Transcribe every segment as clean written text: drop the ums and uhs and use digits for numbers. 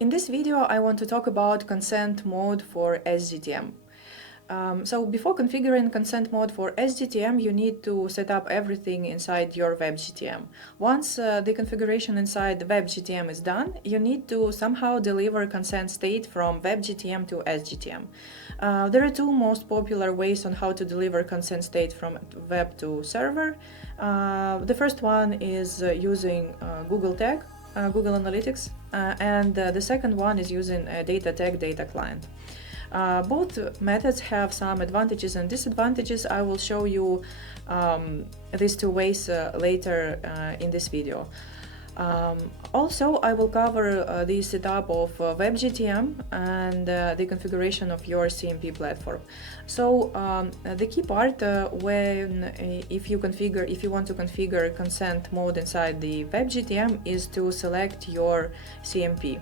In this video, I want to talk about consent mode for SGTM. So before configuring consent mode for SGTM, you need to set up everything inside your WebGTM. Once the configuration inside the WebGTM is done, you need to somehow deliver consent state from WebGTM to SGTM. There are two most popular ways on how to deliver consent state from web to server. The first one is using Google Tag, Google Analytics, and the second one is using a data tag data client. Both methods have some advantages and disadvantages. I will show you these two ways later in this video. Also, I will cover the setup of WebGTM and the configuration of your CMP platform. So the key part if you want to configure consent mode inside the WebGTM is to select your CMP.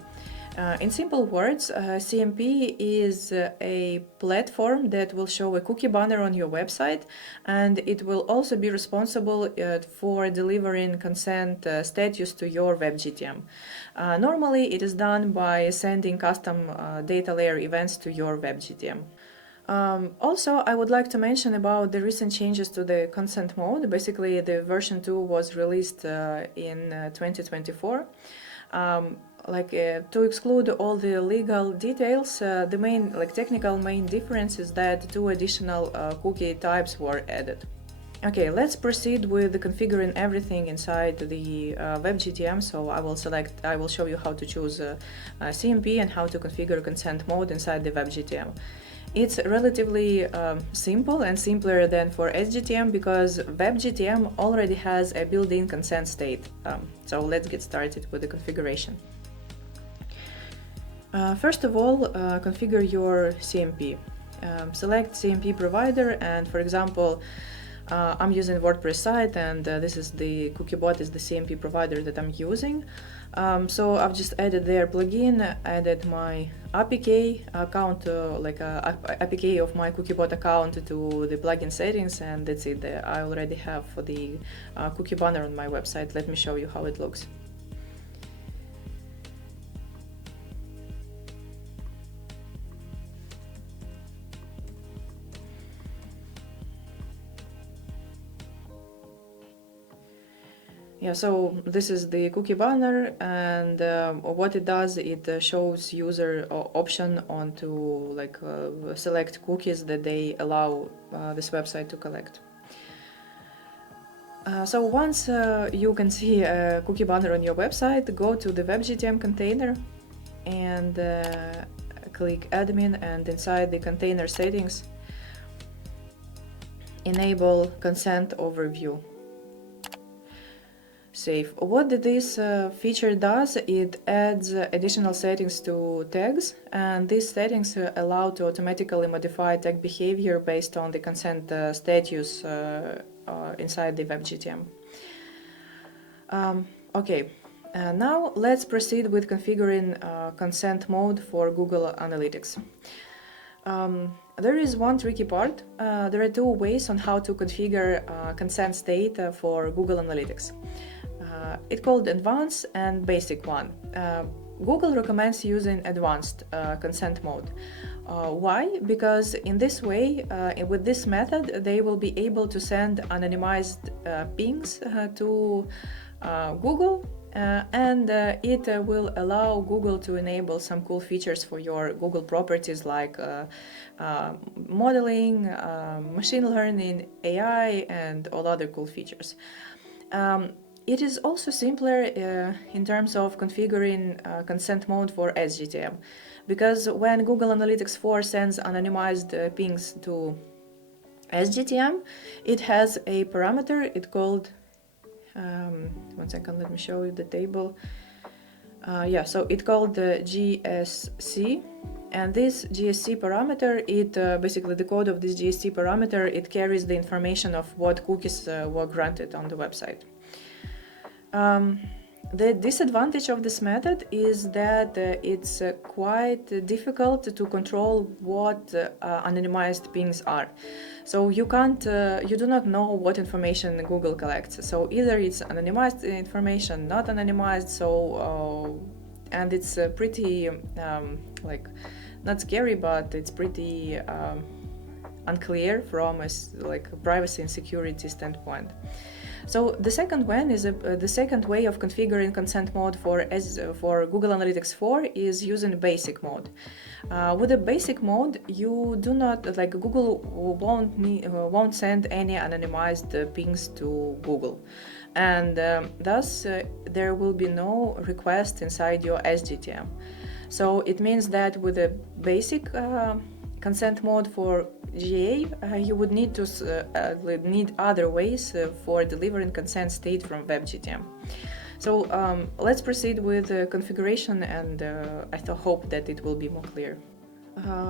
In simple words, CMP is a platform that will show a cookie banner on your website, and it will also be responsible for delivering consent status to your WebGTM. Normally, it is done by sending custom data layer events to your WebGTM. Also, I would like to mention about the recent changes to the consent mode. Basically, the version 2 was released in 2024. To exclude all the legal details, the main technical main difference is that two additional cookie types were added. Okay, let's proceed with configuring everything inside the WebGTM. So I will show you how to choose CMP and how to configure consent mode inside the WebGTM. It's relatively simple and simpler than for SGTM because WebGTM already has a built-in consent state. So let's get started with the configuration. First of all, configure your CMP. Select CMP provider, and for example, I'm using WordPress site, and this is the CookieBot is the CMP provider that I'm using. So I've just added their plugin, added my APK account, APK of my CookieBot account to the plugin settings, and that's it. I already have the cookie banner on my website. Let me show you how it looks. Yeah, so this is the cookie banner, and what it does, it shows user option on to select cookies that they allow this website to collect. So once you can see a cookie banner on your website, go to the WebGTM container and click admin, and inside the container settings, enable consent overview. Save. What this feature does, it adds additional settings to tags, and these settings allow to automatically modify tag behavior based on the consent status inside the WebGTM. Okay, now let's proceed with configuring consent mode for Google Analytics. There is one tricky part. There are two ways on how to configure consent state for Google Analytics. It's called Advanced and Basic one. Google recommends using Advanced consent mode. Why? Because in this way, with this method, they will be able to send anonymized pings to Google, and it will allow Google to enable some cool features for your Google properties like modeling, machine learning, AI, and all other cool features. It is also simpler in terms of configuring consent mode for SGTM, because when Google Analytics 4 sends anonymized pings to SGTM, it has a parameter. It's called, one second, let me show you the table. So it's called the GSC, and this GSC parameter, basically the code of this GSC parameter, it carries the information of what cookies were granted on the website. The disadvantage of this method is that it's quite difficult to control what anonymized pings are. So you do not know what information Google collects. So either it's anonymized information, not anonymized. So and it's pretty like not scary, but it's pretty unclear from a like privacy and security standpoint. So the second one is the second way of configuring consent mode for Google Analytics 4 is using basic mode. With a basic mode, you do not, like, Google won't send any anonymized pings to Google, and thus there will be no request inside your SGTM. So it means that with a basic consent mode for GA, you would need to need other ways for delivering consent state from WebGTM. So let's proceed with configuration, and I hope that it will be more clear.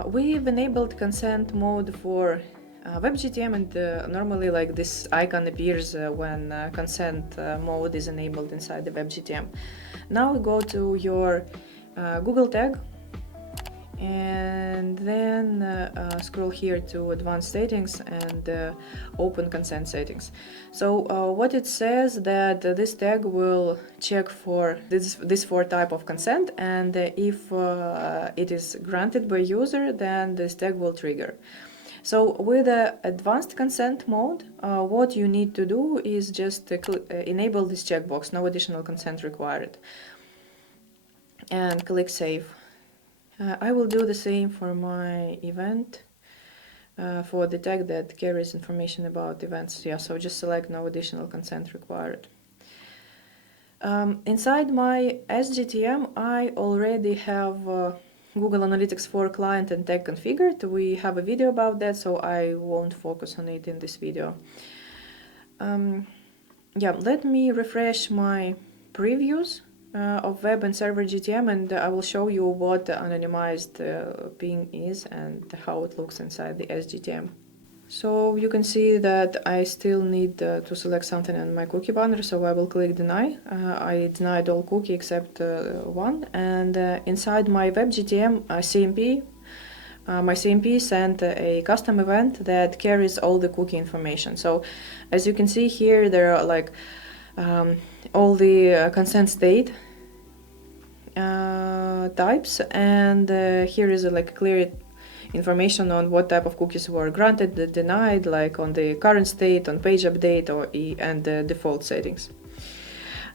We've enabled consent mode for WebGTM, and normally like this icon appears when consent mode is enabled inside the WebGTM. Now we go to your Google tag, and then scroll here to advanced settings and open consent settings. So what it says that this tag will check for this four type of consent, and if it is granted by user, then this tag will trigger. So with the advanced consent mode, what you need to do is just enable this checkbox, no additional consent required, and click save. I will do the same for my event, for the tag that carries information about events. Yeah, so just select no additional consent required. Inside my SGTM, I already have Google Analytics 4 client and tag configured. We have a video about that, so I won't focus on it in this video. Yeah, let me refresh my previews of web and server GTM, and I will show you what the anonymized ping is and how it looks inside the SGTM. So you can see that I still need to select something in my cookie banner, so I will click deny. I denied all cookie except one, and inside my web GTM CMP, my CMP sent a custom event that carries all the cookie information. So as you can see here, there are like all the consent state types, and here is like clear information on what type of cookies were granted, denied, like on the current state, on page update, and the default settings.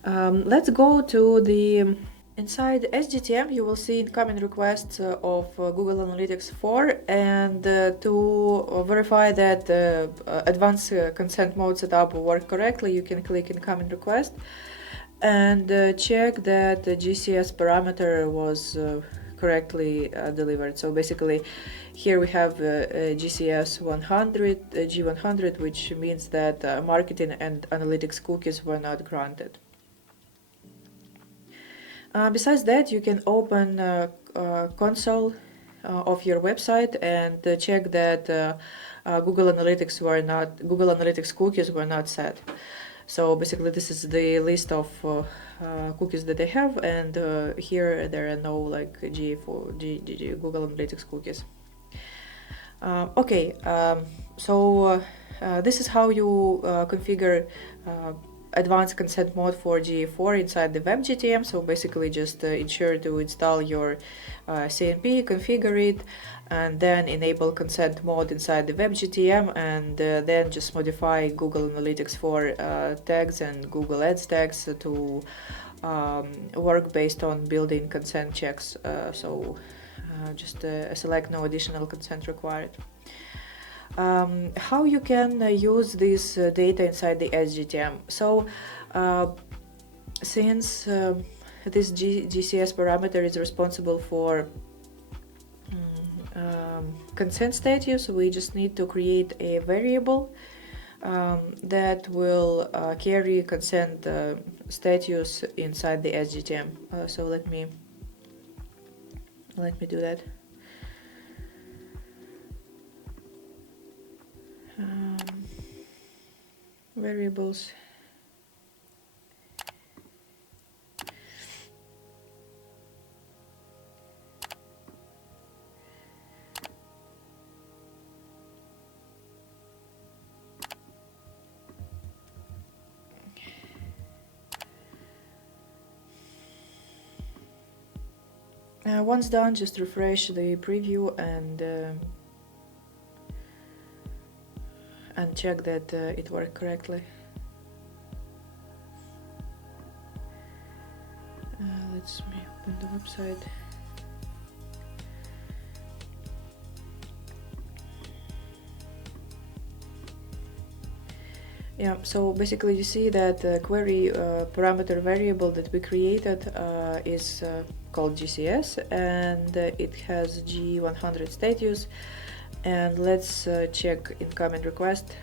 Let's go to the inside SGTM. You will see incoming requests of Google Analytics 4, and to verify that advanced consent mode setup will work correctly, you can click incoming request and check that the GCS parameter was correctly delivered. So basically here we have GCS 100, G100, which means that marketing and analytics cookies were not granted. Besides that, you can open console of your website and check that Google Analytics cookies were not set. So basically this is the list of cookies that they have, and here there are no like Google Analytics cookies. Okay, so this is how you configure advanced consent mode for GA4 inside the WebGTM. So basically just ensure to install your CMP, configure it, and then enable consent mode inside the WebGTM, and then just modify Google Analytics 4 tags and Google Ads tags to work based on built-in consent checks. So just select no additional consent required. How you can use this data inside the SGTM. So since this GCS parameter is responsible for consent status, we just need to create a variable that will carry consent status inside the SGTM. So let me do that. Variables. Once done, just refresh the preview and check that it worked correctly. Let's open the website. Yeah, so basically you see that the query parameter variable that we created is called GCS, and it has G100 status. And let's check incoming request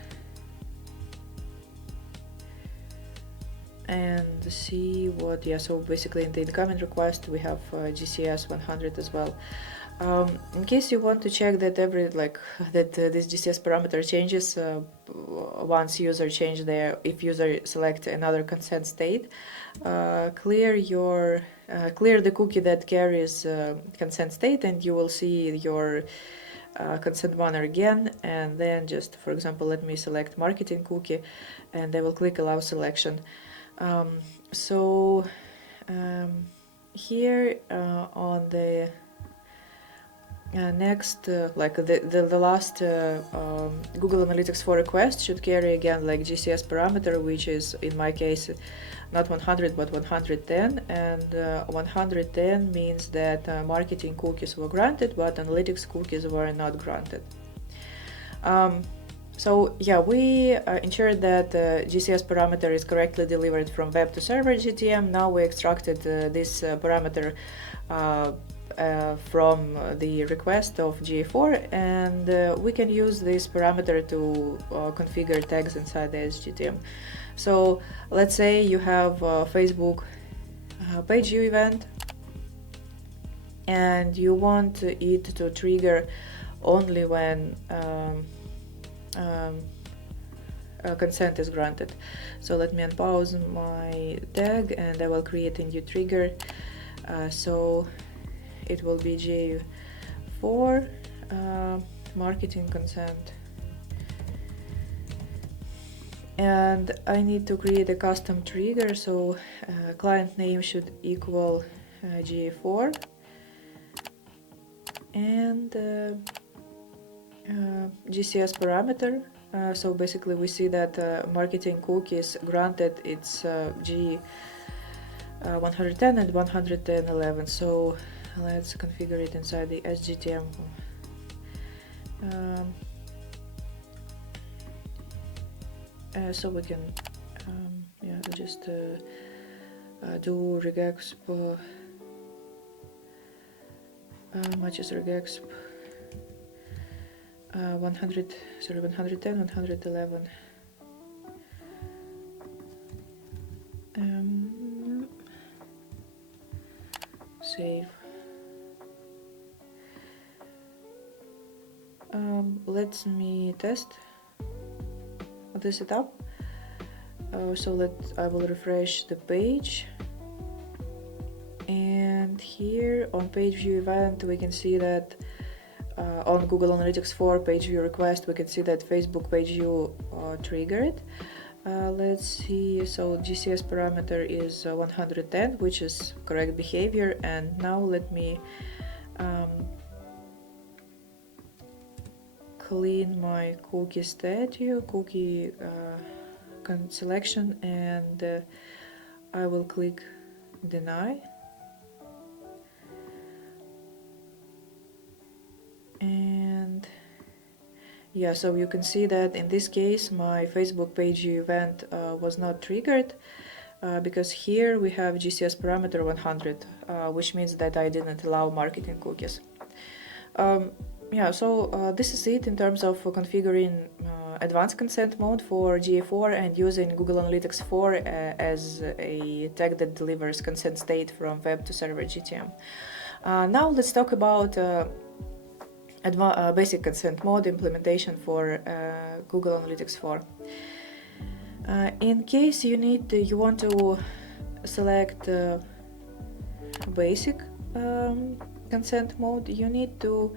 and see what, yeah, so basically in the incoming request we have GCS 100 as well. In case you want to check that this GCS parameter changes once user change if user select another consent state, clear the cookie that carries consent state, and you will see your consent banner again. And then just, for example, let me select marketing cookie, and I will click allow selection. Here on the next, the last Google Analytics 4 request should carry again like GCS parameter, which is in my case not 100 but 110, and 110 means that marketing cookies were granted but analytics cookies were not granted. So yeah, we ensured that GCS parameter is correctly delivered from web to server GTM. Now we extracted this parameter from the request of GA4, and we can use this parameter to configure tags inside the SGTM. So let's say you have a Facebook page view event and you want it to trigger only when consent is granted. So let me unpause my tag and I will create a new trigger. So it will be GA4 marketing consent, and I need to create a custom trigger. So client name should equal GA4, and GCS parameter. So basically we see that marketing cookies granted it's G110 and 110.11. So let's configure it inside the SGTM. So we can just do regexp matches regexp 110, 111. Save. Let me test the setup. So I will refresh the page, and here on page view event we can see that on Google Analytics 4 page view request we can see that Facebook page view triggered. Let's see, so GCS parameter is 110, which is correct behavior. And now let me clean my cookie cookie selection, and I will click deny. And yeah, so you can see that in this case my Facebook page event was not triggered because here we have GCS parameter 100, which means that I didn't allow marketing cookies. This is it in terms of configuring advanced consent mode for GA4 and using Google Analytics 4 as a tag that delivers consent state from web to server GTM. Now let's talk about basic consent mode implementation for Google Analytics 4. In case you want to select basic consent mode, you need to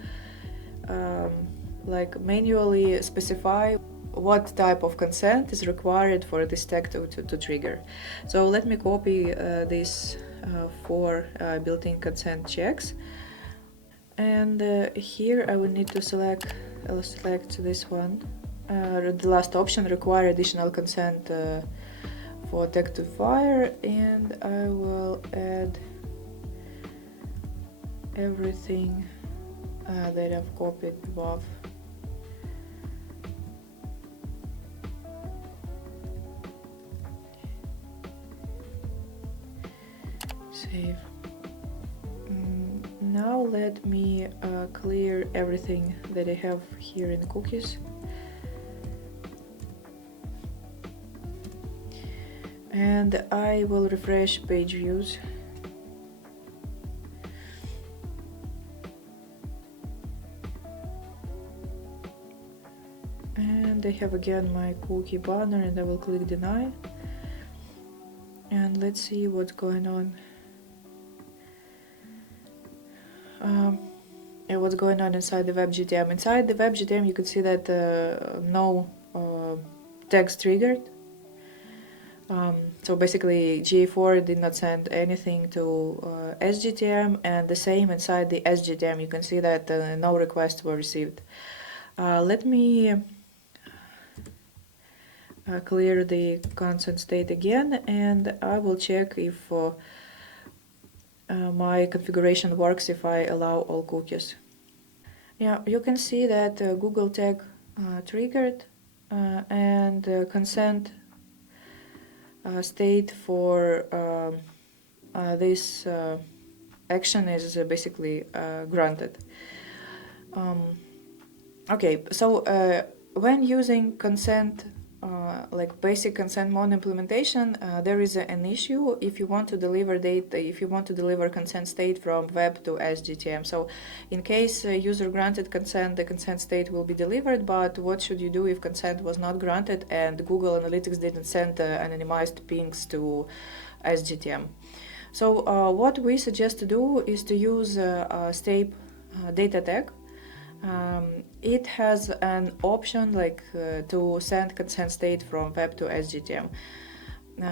manually specify what type of consent is required for this tag to trigger. So let me copy this for built-in consent checks. And here I will need to select this one. The last option, require additional consent for text to fire, and I will add everything that I've copied above. Save. Now let me clear everything that I have here in cookies. And I will refresh page views. And I have again my cookie banner, and I will click deny. And let's see what's going on. And what's going on inside the WebGTM. Inside the WebGTM, you can see that no text triggered. So basically GA4 did not send anything to SGTM, and the same inside the SGTM. You can see that no requests were received. Let me clear the consent state again, and I will check if my configuration works if I allow all cookies. Yeah, you can see that Google tag triggered, and consent state for this action is basically granted. Okay, so when using consent, like basic consent mode implementation, there is an issue if you want to deliver data, if you want to deliver consent state from web to SGTM. So in case user granted consent, the consent state will be delivered, but what should you do if consent was not granted and Google Analytics didn't send anonymized pings to SGTM? So what we suggest to do is to use Stape data tag. It has an option like to send consent state from web to SGTM.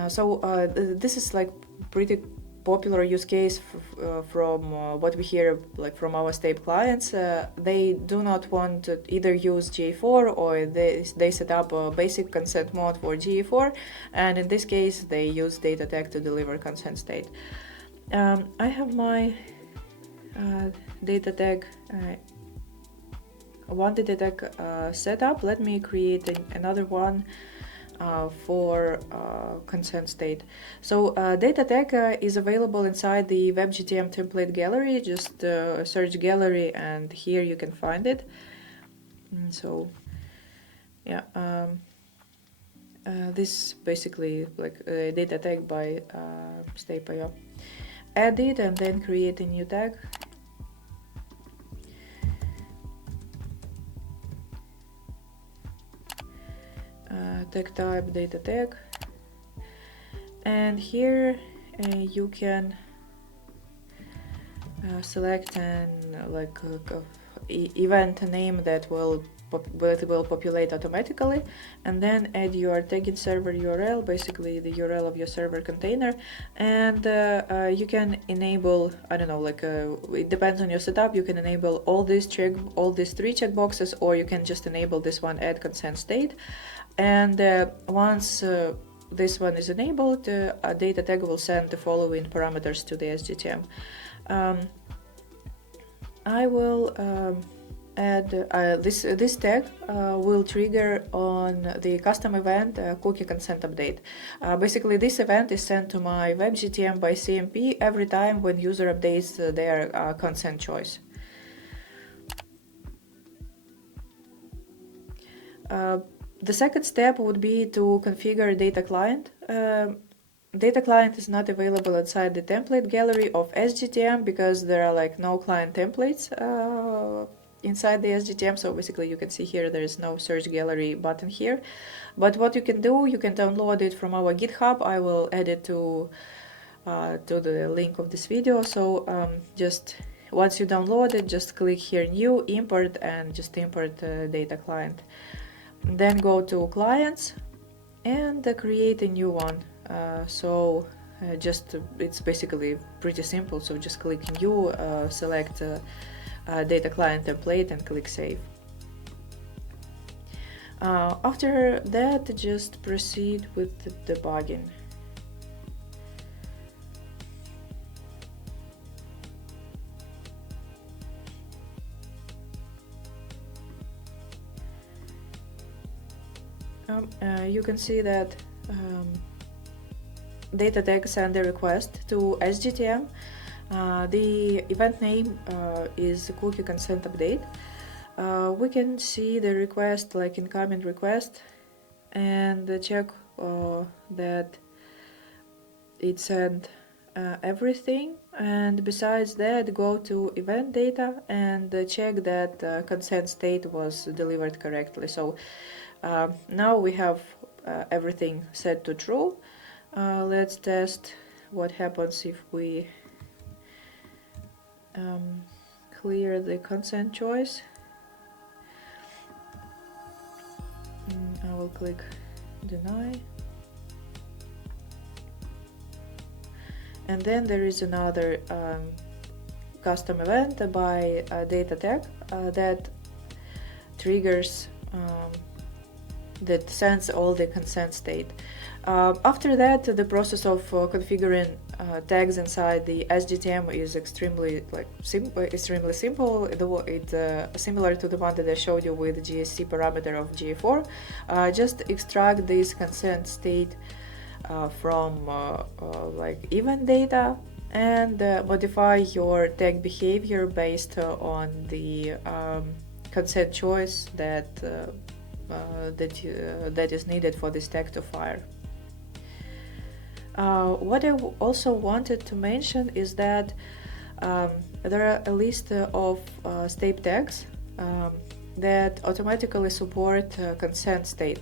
So this is like pretty popular use case from what we hear like from our Stape clients. They do not want to either use GA4 or they set up a basic consent mode for GA4, and in this case they use data tag to deliver consent state. I have my data tag one data tag set up. Let me create another one for consent state. So data tag is available inside the WebGTM template gallery. Just search gallery and here you can find it. So yeah, this basically like data tag by Stape.io. Add it and then create a new tag. Tag type data tag, and here you can select an event name that will populate automatically, and then add your tagging server URL, basically the URL of your server container, and you can enable, I don't know, like it depends on your setup. You can enable all these three checkboxes, or you can just enable this one, add consent state. And once this one is enabled, a data tag will send the following parameters to the SGTM. I will add this tag will trigger on the custom event cookie consent update. Basically, this event is sent to my WebGTM by CMP every time when user updates their consent choice. The second step would be to configure data client. Data client is not available inside the template gallery of SGTM because there are like no client templates inside the SGTM. So basically you can see here there is no search gallery button here. But what you can do, you can download it from our GitHub. I will add it to the link of this video. So just once you download it, just click here new, import, and just import data client. Then go to clients and create a new one. So It's basically pretty simple, so just click New, select Data Client Template and click Save. After that, just proceed with the debugging. You can see that data tag send a request to SGTM. The event name is cookie consent update. We can see the request, like incoming request, and check that it sent everything. And besides that, go to event data and check that consent state was delivered correctly. So now we have everything set to true. Let's test what happens if we clear the consent choice. I will click deny. And then there is another custom event by data tag that triggers, that sends all the consent state. After that, the process of configuring tags inside the SGTM is extremely simple. It's similar to the one that I showed you with the GSC parameter of GA4. Just extract this consent state from event data and modify your tag behavior based on the consent choice that is needed for this tag to fire. What I also wanted to mention is that there are a list of Stape tags that automatically support consent state.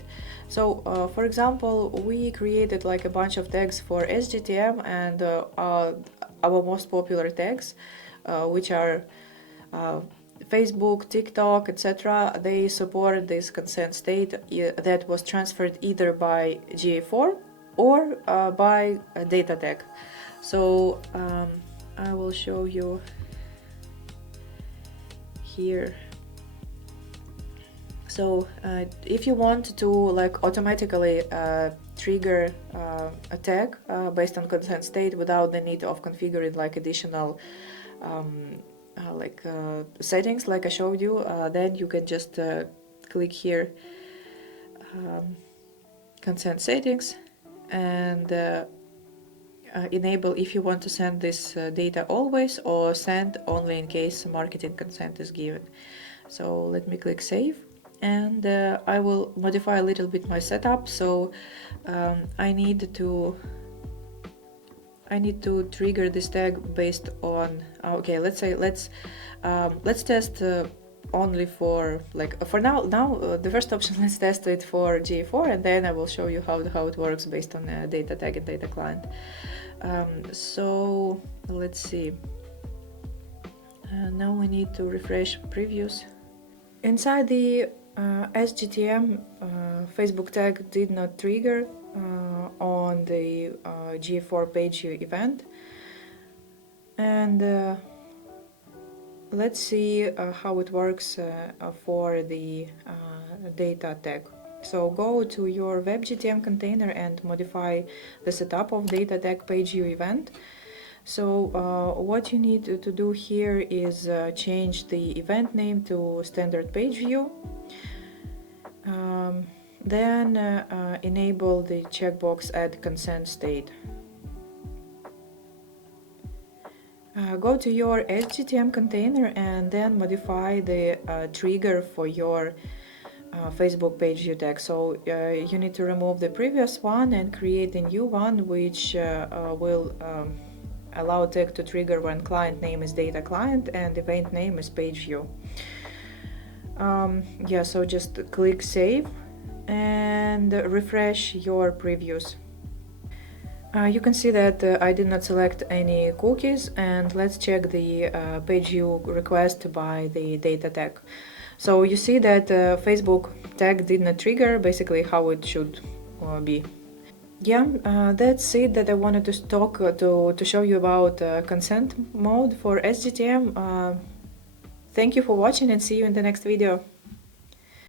So, for example, we created like a bunch of tags for SGTM, and our most popular tags, which are Facebook, TikTok, etc., they support this consent state that was transferred either by GA4 or by a data tag. So I will show you here. So if you want to automatically trigger a tag based on consent state without the need of configuring additional settings like I showed you, then you can just click here, consent settings, and enable if you want to send this data always or send only in case marketing consent is given. So let me click save, and I will modify a little bit my setup. So I need to trigger this tag based on let's test only for for now the first option. Let's test it for GA4, and then I will show you how it works based on data tag and data client. So let's see, now we need to refresh previews. Inside the SGTM, Facebook tag did not trigger on the GA4 page event, and let's see how it works for the data tag. So go to your WebGTM container and modify the setup of data tag page view event. So what you need to do here is change the event name to standard page view. Then enable the checkbox add consent state. Go to your SGTM container and then modify the trigger for your Facebook page view tag. So you need to remove the previous one and create a new one, which will allow tag to trigger when client name is data client and event name is page view. So just click save and refresh your previews. You can see that I did not select any cookies, and let's check the page view request by the data tag. So you see that Facebook tag did not trigger, basically how it should be. Yeah, that's it that I wanted to talk to show you about consent mode for SGTM. Thank you for watching and see you in the next video.